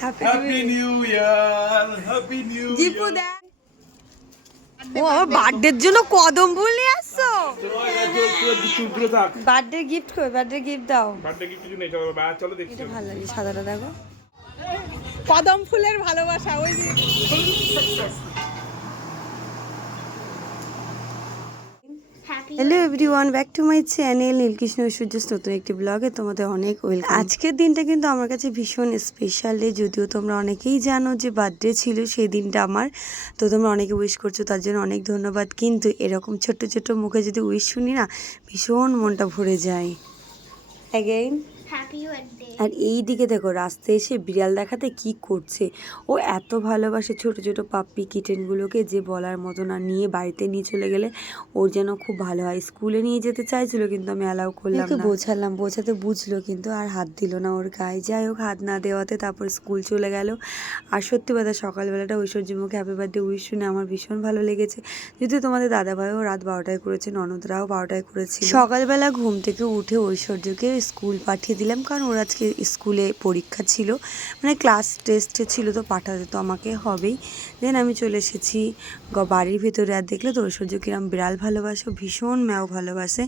Happy new year, happy new Zippo দেখ, ও আমার বার্থডের জন্য কদম ফুল নিয়ে আসছো। বার্থডে গিফট কই, বার্থডে গিফট দাও। বার্থডে গিফট কিছু নেই, চলো দেখি। এটা ভালো লাগে, সাদাটা দেখো, কদম ফুলের ভালোবাসা ওই যে। Hello everyone, back to my channel Nilkrishna ঐশ্বর্যস নতুন একটি ব্লগে তোমাদের অনেক ওয়েলকাম। আজকের দিনটা কিন্তু আমার কাছে ভীষণ স্পেশাল ডে, যদিও তোমরা অনেকেই জানো যে বার্থডে ছিল সেই দিনটা আমার, তো তোমরা অনেকে উইশ করছো, তার জন্য অনেক ধন্যবাদ। কিন্তু এরকম ছোট্ট ছোট্ট মুখে যদি উইশ শুনি না, ভীষণ মনটা ভরে যায়। অ্যাগেইন আর এই দিকে দেখো, রাস্তায় এসে বিড়াল দেখাতে কি করছে। ও এত ভালোবাসে ছোট ছোট পাপ্পি কিটেনগুলোকে যে বলার মতো না। নিয়ে বাড়িতে নিয়ে চলে গেলে ওর যেন খুব ভালো হয়। স্কুলে নিয়ে যেতে চাইছিল কিন্তু আমি অ্যালাউ করলাম না। বোঝালাম, বোঝাতে বুঝলো কিন্তু আর হাত দিল না ওর গায়ে। যাই হোক, হাত না দেওয়াতে তারপর স্কুল চলে গেল। আর সত্যি কথা, সকালবেলাটা ঐশ্বর্য মুখে হ্যাপি বার্থডে উইশ শুনে আমার ভীষণ ভালো লেগেছে। যদিও তোমাদের দাদাভাইও রাত 12টায় করেছে, ননদরাও 12টায় করেছে। সকালবেলা ঘুম থেকে উঠে ঐশ্বর্যকে স্কুল পাঠিয়ে দিলাম, কারণ ওর আজকে স্কুলে পরীক্ষা ছিল, মানে ক্লাস টেস্ট ছিল, তো পাঠাতে তো আমাকে হবেই। দেন আমি চলে এসেছি বাড়ির ভিতরে। আর দেখলে তো ঐশ্বর্য কিরম বিড়াল ভালোবাসে, ভীষণ ম্যাও ভালোবাসে।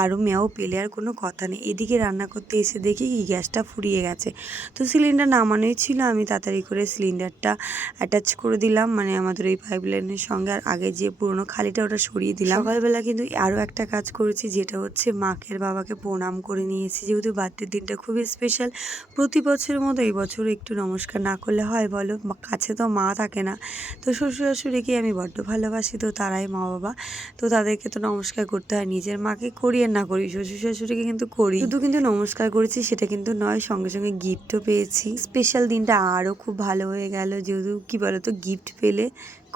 আরও ম্যাও পেলে আর কোনো কথা নেই। এদিকে রান্না করতে এসে দেখি কি গ্যাসটা ফুরিয়ে গেছে, তো সিলিন্ডার নামানোই ছিল। আমি তাড়াতাড়ি করে সিলিন্ডারটা অ্যাটাচ করে দিলাম, মানে আমাদের ওই পাইপ লাইনের সঙ্গে। আর আগে যে পুরোনো খালিটা ওটা সরিয়ে দিলাম। সকালবেলা কিন্তু আরও একটা কাজ করেছি, যেটা হচ্ছে মাকের বাবাকে প্রণাম করে নিয়েছি, যেহেতু বার্থডের দিনটা খুবই স্পেশাল। প্রতি বছরের মতো এই বছরও একটু নমস্কার না করলে হয় বলো? কাছে তো মা থাকে না, তো শ্বশুর শাশুড়িকে আমি বড্ড ভালোবাসি, তো তারাই মা বাবা, তো তাদেরকে তো নমস্কার করতে হয়। নিজের মাকে করি আর না করি, শ্বশুর শাশুড়িকে কিন্তু করি। শুধু কিন্তু নমস্কার করেছি সেটা কিন্তু নয়, সঙ্গে সঙ্গে গিফটও পেয়েছি। স্পেশাল দিনটা আরও খুব ভালো হয়ে গেল, যেহেতু কী বলো তো, গিফট পেলে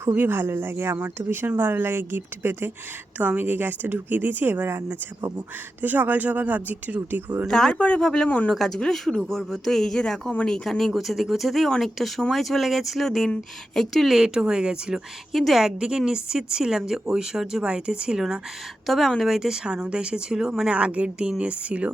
খুবই ভালো লাগে। আমার তো ভীষণ ভালো লাগে গিফট পেতে। তো আমি যে গ্যাসটা ঢুকিয়ে দিয়েছি, এবার রান্না চাপাবো। তো সকাল সকাল ভাবছি একটু রুটি করবো, তারপরে ভাবলাম অন্য কাজগুলো শুরু করব। তো এই যে দেখো, আমার এখানে গোছাতে গোছাতেই অনেকটা সময় চলে গেছিলো, দেন একটু লেটও হয়ে গেছিলো। কিন্তু একদিকে নিশ্চিত ছিলাম যে ঐশ্বর্য বাড়িতে ছিল না, তবে আমাদের বাড়িতে সানুদা এসেছিলো, মানে আগের দিন এসেছিলো।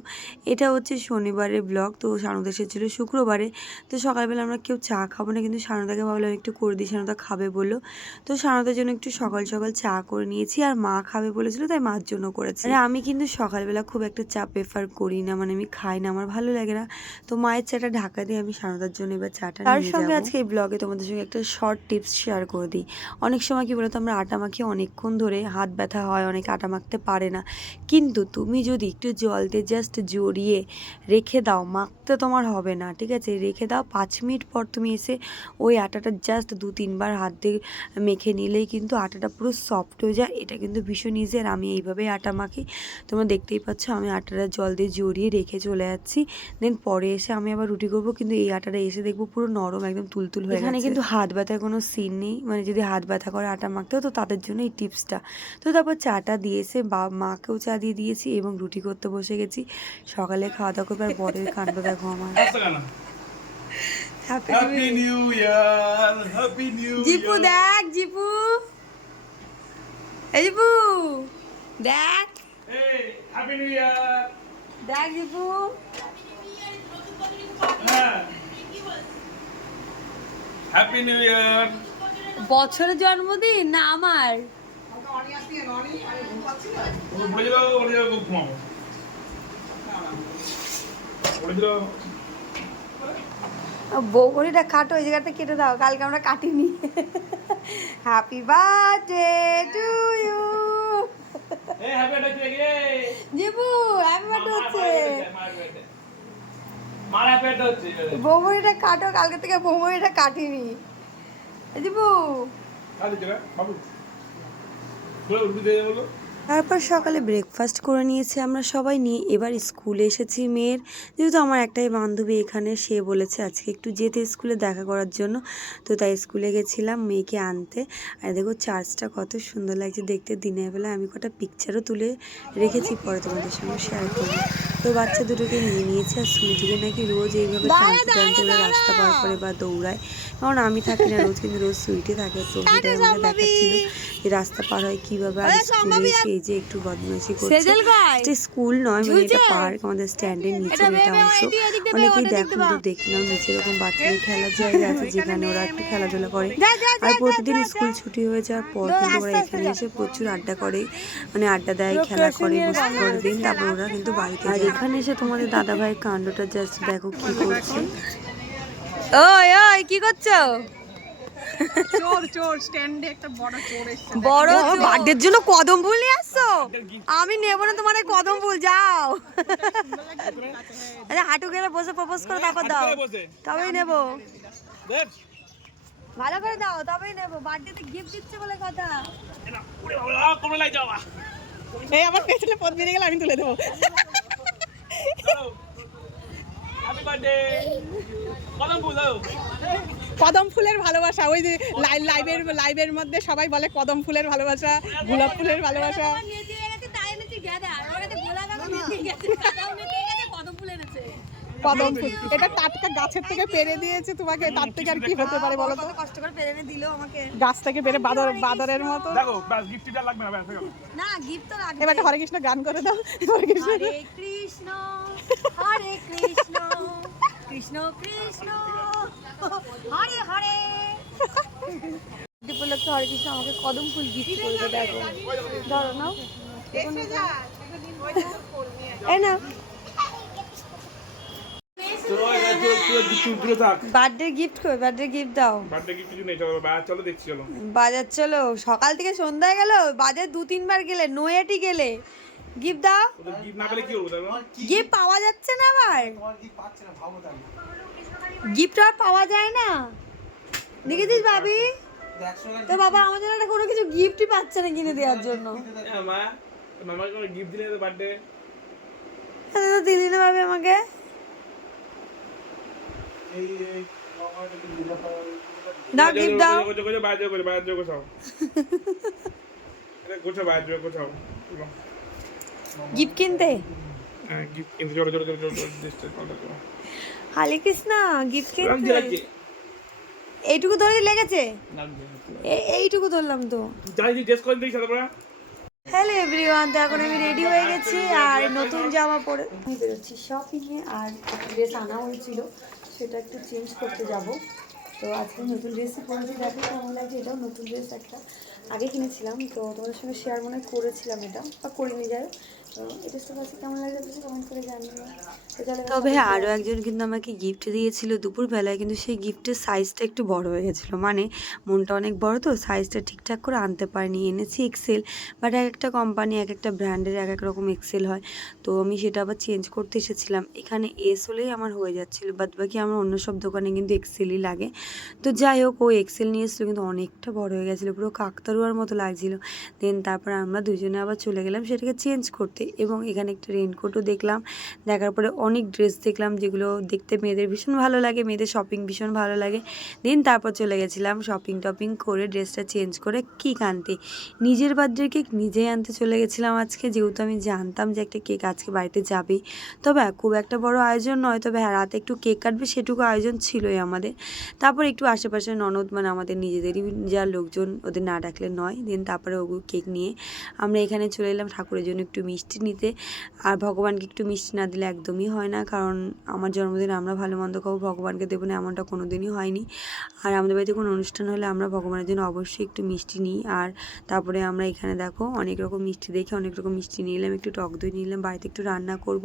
এটা হচ্ছে শনিবারের ব্লগ, তো সানুদা এসেছিলো শুক্রবারে। তো সকালবেলা আমরা কেউ চা খাবো না, কিন্তু সানুদাকে ভাবলাম একটু করে দিই, সানুদা খাবে বললো। তো সানুদার জন্য একটু সকাল সকাল চা করে নিয়েছি, আর মা খাবে বলেছিল তাই মার জন্য করেছি। আর আমি কিন্তু সকালবেলা খুব একটা চা প্রেফার করি না, মানে আমি খাই না, আমার ভালো লাগে না। তো মায়ের চাটা ঢাকা দিয়ে আমি সানুদার জন্য এবার চাটা তার সঙ্গে আজকে এই ব্লগে তোমাদের সঙ্গে একটা শর্ট টিপস শেয়ার করে দিই। অনেক সময় কি বলতো, আমরা আটা মাখি অনেকক্ষণ ধরে, হাত ব্যথা হয়, অনেকে আটা মাখতে পারে না। কিন্তু তুমি যদি একটু জল দিয়ে জাস্ট জড়িয়ে রেখে দাও, মাখতে তোমার হবে না, ঠিক আছে? রেখে দাও, 5 মিনিট পর তুমি এসে ওই আটাটা জাস্ট 2-3 বার হাত দিয়ে মেখে নিলেই কিন্তু আটাটা পুরো সফট হয়ে যায়। এটা কিন্তু ভীষণ ইজি, আর আমি এইভাবেই আটা মাখি। তোমরা দেখতেই পাচ্ছ, আমি আটাটা জল দিয়ে জড়িয়ে রেখে চলে যাচ্ছি। দেন পরে এসে আমি আবার রুটি করবো, কিন্তু এই আটাটা এসে দেখবো পুরো নরম, একদম তুলতুল হয়ে গেছে। এখানে কিন্তু হাত ব্যথার কোনো সিন নেই, মানে যদি হাত ব্যথা করে আটা মাখতে হয় তো তাদের জন্য এই টিপসটা। তো তারপর চাটা দিয়েছে, মাকেও চা দিয়ে দিয়েছি এবং রুটি করতে বসে গেছি। সকালে খাওয়া দাওয়া করবে, আর বরের কাণ্ড দেখো আমার। Happy new year, happy new year. Zippo দেখ, জিপু, এই জিপু দেখ, এই হ্যাপি নিউ ইয়ার। দেখ জিপু, হ্যাপি নিউ ইয়ার। বছরের জন্মদিন না আমার। বউঘড়িটা কাটো, ওই জায়গাটা কেটে দাও, কালকে আমরা কাটিনি। Happy birthday to you. Jibu happy birthday হচ্ছে। বউঘড়িটা কাটো, কালকে থেকে বউঘড়িটা কাটিনি। জিবু তারপর সকালে ব্রেকফাস্ট করে নিয়েছি আমরা সবাই নিয়ে। এবার স্কুলে এসেছি মেয়ের, যেহেতু আমার একটাই বান্ধবী এখানে, সে বলেছে আজকে একটু যেতে স্কুলে দেখা করার জন্য, তো তাই স্কুলে গেছিলাম মেয়েকে আনতে। আর দেখো চার্চটা কত সুন্দর লাগছে দেখতে দিনের বেলা। আমি কটা পিকচারও তুলে রেখেছি, পরে তোমাদের সঙ্গে শেয়ার করবো। তো বাচ্চা দুটোকে নিয়ে নিয়েছে। আর সুইটিকে নাকি রোজ এইভাবে টানতে টানতে ওরা রাস্তা পার করে বা দৌড়ায়, কারণ আমি থাকি না রোজ, কিন্তু রোজ সুইটি থাকে। তো সেটাই আমাকে দেখাচ্ছিল যে রাস্তা পার হয় কীভাবে। আর স্কুলে এসে এই যে একটু বদমাইশি করছে। এটা স্কুল নয়, মানে এটা পার্ক, আমাদের স্ট্যান্ডের নিচে এটা অংশ। অনেকেই দেখো তো দেখে নাও, নিচে এরকম বাচ্চাদের খেলার জায়গা আছে যেখানে ওরা একটু খেলাধুলা করে। আর প্রতিদিন স্কুল ছুটি হয়ে যাওয়ার পর কিন্তু ওরা এখানে এসে প্রচুর আড্ডা করে, মানে আড্ডা দেয়, খেলা করে, মস্তি করে দিন, তারপর ওরা কিন্তু বাড়িতে যায়। আর এখানে এসে তোমাদের দাদা ভাইয়ের কাণ্ডটা জাস্ট দেখো কি করছে। ওই ওই কি করছো? বড় বার্থডের জন্য কদম ফুল নিয়ে আসছো? আমি নেবো না তোমার কদম ফুল, যাও। আচ্ছা হাঁটু গেলে বসে প্রপোজ করো, তারপর দাও, তবেই নেবো। ভালো করে দাও, তবেই নেবো। বার্থডেতে গিফট দিচ্ছে বলে কথা। এই আমার পেছনে পথ বেরিয়ে গেলে আমি তুলে দেবো। কদম ফুলের ভালোবাসা, ওই যে লাইভের মধ্যে সবাই বলে কদম ফুলের ভালোবাসা, গোলাপ ফুলের ভালোবাসা। কদম ফুল এটা টাটকা গাছের থেকে পেরে দিয়েছে তোমাকে, তার থেকে আর কি হতে পারে বলো তো? কষ্ট করে পেরে এনে দিল আমাকে, গাছ থেকে পেরে বাদরের মতো। দেখো বাস গিফটটা লাগবে না, না গিফট তো লাগবে। এবার হরে কৃষ্ণ গান করে দাও। হরে কৃষ্ণ হরে কৃষ্ণ হরে কৃষ্ণ কৃষ্ণ কৃষ্ণ হরে হরে। উপলক্ষে হরে কৃষ্ণ আমাকে কদম ফুল গিফট করবে। দেখো ধরো নাও, এই না বার্থডে গিফট কই, বার্থডে গিফট দাও। বার্থডে গিফট কিছু নেই, চলো চলো দেখছি, চলো বাজার চলো। সকাল থেকে সন্ধ্যায় গেল, বাজার 2-3 বার গেলে, নৈহাটি গেলে, গিফট দাও। গিফট না পেলে কি করবো দাদা? গিফট পাওয়া যাচ্ছে না, আবার গিফট আর পাওয়া যায় না, দেখেছিস ভাবি? তো বাবা আমাদের একটা কোনো কিছু গিফটই পাচ্ছে না কিনে দেওয়ার জন্য। মা মামাকে কোনো গিফট দিলে তো বার্থডে তো দিলি না ভাবি আমাকে। দাও গিফট দাও। বাইরে করে গোছাও, গোছাও বাইরে গোছাও। গিফট কিনতে গিফট কিনতে চলো চলো চলো চলো। হালি কৃষ্ণা গিফট কিনতে এইটুকু ধরে লেগেছে, এইটুকু ধরলাম তো। যাই ড্রেস কোড দেখি সাদা পড়া। হ্যালো এভরিওয়ান, তো এখন আমি রেডি হয়ে গেছি আর নতুন জামা পরে আমি বেরোচ্ছি শপিংয়ে। আর ড্রেস আনা হয়েছিল, সেটা একটু চেঞ্জ করতে যাব। তো আজকে নতুন ড্রেসই পরেছি, দেখো কেমন লাগছে। এটাও নতুন ড্রেস, একটা আগে কিনেছিলাম, তো তোমাদের সঙ্গে শেয়ার মনে করেছিলাম, এটা বা করিনি যায়। তো এই ড্রেসটা কাছে কেমন লাগছে আপনি কমেন্ট করে জানিও। তবে হ্যাঁ, আরও একজন কিন্তু আমাকে গিফট দিয়েছিল দুপুরবেলায়, কিন্তু সেই গিফটের সাইজটা একটু বড় হয়ে গেছিলো, মানে মনটা অনেক বড়, তো সাইজটা ঠিকঠাক করে আনতে পারিনি। এনেছি এক্সেল, বাট এক একটা কোম্পানি এক একটা ব্র্যান্ডের এক এক রকম এক্সেল হয়, তো আমি সেটা আবার চেঞ্জ করতে এসেছিলাম। এখানে এস হলেই আমার হয়ে যাচ্ছিলো, বাদ বাকি আমার অন্য সব দোকানে কিন্তু এক্সেলই লাগে। তো যাই হোক, ও এক্সেল নিয়ে এসেছিলো, কিন্তু অনেকটা বড় হয়ে গেছিলো, পুরো কাকতারুয়ার মতো লাগছিলো। দেন তারপর আমরা দুজনে আবার চলে গেলাম সেটাকে চেঞ্জ করতে। এবং এখানে একটা রেনকোটও দেখলাম, দেখার পরে অনেক ড্রেস দেখলাম যেগুলো দেখতে মেয়েদের ভীষণ ভালো লাগে, মেয়েদের শপিং ভীষণ ভালো লাগে। দেন তারপর চলে গেছিলাম শপিং টপিং করে ড্রেসটা চেঞ্জ করে কেক আনতে। নিজের বার্থডে কেক নিজেই আনতে চলে গেছিলাম আজকে, যেহেতু আমি জানতাম যে একটা কেক আজকে বাড়িতে যাবেই। তবে খুব একটা বড় আয়োজন নয়, তবে হ্যাঁ রাতে একটু কেক কাটবে সেটুকু আয়োজন ছিলই আমাদের। তারপর একটু আশেপাশে ননদ, মানে আমাদের নিজেদেরই যা লোকজন, ওদের না ডাকলে নয়। দেন তারপরে ওগুলো কেক নিয়ে আমরা এখানে চলে এলাম ঠাকুরের জন্য একটু মিষ্টি নিতে। আর ভগবানকে একটু মিষ্টি না দিলে একদমই হয় না, কারণ আমার জন্মদিন আমরা ভালো মন্দ খাবো, ভগবানকে দেবো না এমনটা কোনো দিনই হয়নি। আর আমাদের বাড়িতে কোনো অনুষ্ঠান হলে আমরা ভগবানের জন্য অবশ্যই একটু মিষ্টি নিই। আর তারপরে আমরা এখানে দেখো অনেক রকম মিষ্টি দেখে অনেক রকম মিষ্টি নিলাম, একটু টক দই নিলাম, বাড়িতে একটু রান্না করব,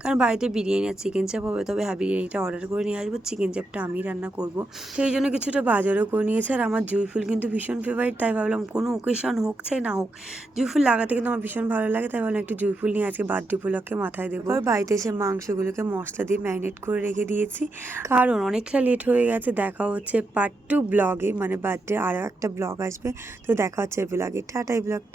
কারণ বাড়িতে বিরিয়ানি আর চিকেন চাপ হবে। তবে হ্যাঁ, বিরিয়ানিটা অর্ডার করে নিয়ে আসবো, চিকেন চাপটা আমি রান্না করব, সেই জন্য কিছুটা বাজারও করে নিয়েছে। আর আমার জুঁই ফুল কিন্তু ভীষণ ফেভারিট, তাই ভাবলাম কোনো ওকেশন হোক চাই না হোক, জুঁই ফুল লাগাতে কিন্তু আমার ভীষণ ভালো লাগে, তাই ভাবলাম একটু জুঁই ফুল নিয়ে আজকে বার্থডে উপলক্ষে মাথায় দেবো। আর বাড়িতে এসে মাংসগুলোকে মশলা দিয়ে ম্যারিনেট করে রেখে দিয়েছি, কারণ অনেকটা লেট হয়ে গেছে। দেখা হচ্ছে পার্ট 2 ব্লগে, মানে বার্থডে আরও একটা ব্লগ আসবে, তো দেখা হচ্ছে ব্লগে। টাটা এই ব্লগটা।